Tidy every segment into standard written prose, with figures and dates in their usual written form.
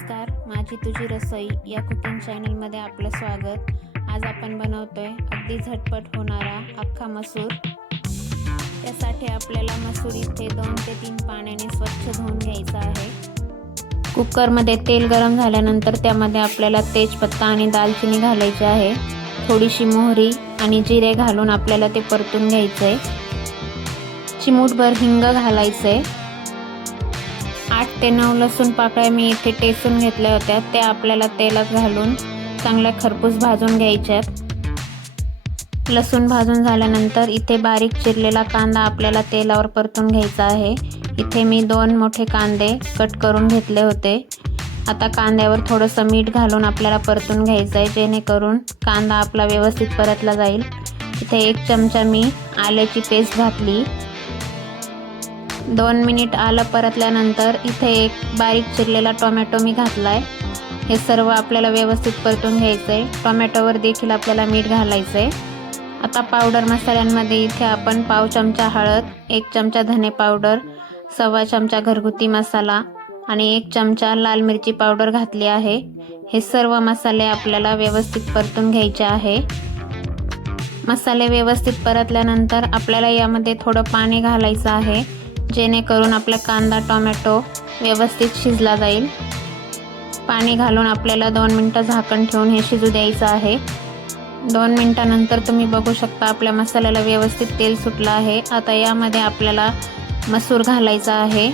नमस्कार, माझी तुझी रसोई या कुकिंग चॅनलमध्ये आपलं स्वागत। आज आपण बनवतोय अगदी झटपट होणारा अख्खा मसूर। त्यासाठी आपल्याला मसूर इथे 2 ते 3 पाण्याने स्वच्छ धुवून घ्यायचा आहे। कुकरमध्ये तेल गरम झाल्यानंतर त्यामध्ये आपल्याला तेजपत्ता आणि दालचिनी घालायची आहे। थोडीशी मोहरी आणि जिरे घालून आपल्याला ते परतून घ्यायचे। चिमूटभर हिंग घालायचे। 8 ते 9 लसूण पाकळ्या मी इथे टेचून घेतल्या होत्या, त्या आपल्याला तेलात घालून चांगल्या खरपूस भाजून घ्यायच्यात। लसूण भाजून झाल्यानंतर इथे बारीक चिरलेला कांदा आपल्याला तेलावर परतून घ्यायचा आहे। इथे मी 2 मोठे कांदे कट करून घेतले होते। आता कांद्यावर थोडंसं मीठ घालून आपल्याला परतून घ्यायचं आहे, जेणेकरून कांदा आपला व्यवस्थित परतला जाईल। इथे 1 चमचा मी आल्याची पेस्ट घातली। 2 मिनिट आलं परतल्यानंतर इथे एक बारीक चिरलेला टोमॅटो मी घातलाय। हे सर्व आपल्याला व्यवस्थित परतून घ्यायचंय। टोमॅटोवर देखील आपल्याला मीठ घालायचंय। आता पावडर मसाल्यांमध्ये इथे आपण पाव चमचा हळद, 1 चमचा धने पावडर, 1/2 चमचा घरगुती मसाला आणि 1 चमचा लाल मिरची पावडर घातली आहे। हे सर्व मसाले आपल्याला व्यवस्थित परतून घ्यायचे आहे। मसाले व्यवस्थित परतल्यानंतर आपल्याला यामध्ये थोडं पाणी घालायचं आहे, जेणेकरून आपला कांदा टोमॅटो व्यवस्थित शिजला जाईल। पाणी घालून आपल्याला 2 मिनिटं झाकण ठेवून हे शिजू द्यायचं आहे। 2 मिनिटांनंतर तुम्ही बघू शकता आपल्या मसाल्याला व्यवस्थित तेल सुटलं आहे। आता यामध्ये आपल्याला मसूर घालायचा आहे।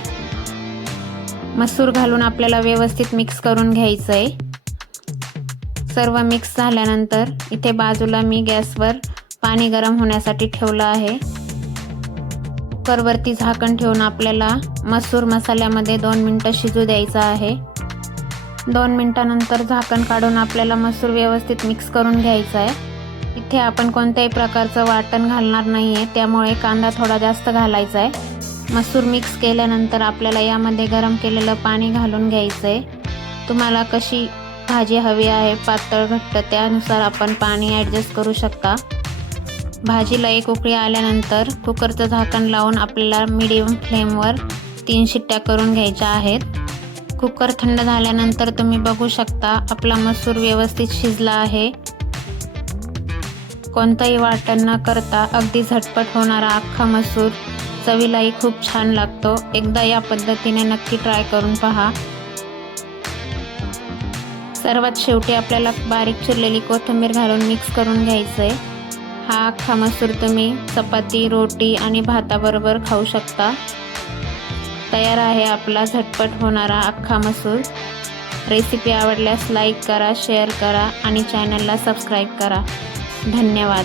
मसूर घालून आपल्याला व्यवस्थित मिक्स करून घ्यायचं आहे। सर्व मिक्स झाल्यानंतर इथे बाजूला मी गॅसवर पाणी गरम होण्यासाठी ठेवलं आहे। कुकरवरती झाकण ठेवून आपल्याला मसूर मसाल्यामध्ये 2 मिनिटं शिजू द्यायचं आहे। 2 मिनिटांनंतर झाकण काढून आपल्याला मसूर व्यवस्थित मिक्स करून घ्यायचा आहे। इथे आपण कोणत्याही प्रकारचं वाटण घालणार नाहीये, त्यामुळे कांदा थोडा जास्त घालायचा आहे। मसूर मिक्स केल्यानंतर आपल्याला यामध्ये गरम केलेलं पाणी घालून घ्यायचं आहे। तुम्हाला कशी भाजी हवी आहे, पातळ घट्ट, त्यानुसार आपण पाणी ॲडजस्ट करू शकता। भाजीला 1 उकळी आल्यानंतर कुकरचं झाकण लावून आपल्याला मीडियम फ्लेमवर 3 शिट्ट्या करून घ्यायच्या आहेत। कुकर थंड झाल्यानंतर तुम्ही बघू शकता आपला मसूर व्यवस्थित शिजला आहे। कोणतंही वाटण न करता अगदी झटपट होणारा अख्खा मसूर चवीलाही खूप छान लागतो। एकदा या पद्धतीने नक्की ट्राय करून पहा। सर्वात शेवटी आपल्याला बारीक चिरलेली कोथिंबीर घालून मिक्स करून घ्यायचं आहे। हा अख्खा मसूर तुम्ही चपाती, रोटी आणि भाताबरोबर खाऊ शकता। तयार आहे आपला झटपट होणारा अख्खा मसूर। रेसिपी आवडल्यास लाईक करा, शेअर करा आणि चॅनलला सबस्क्राईब करा। धन्यवाद।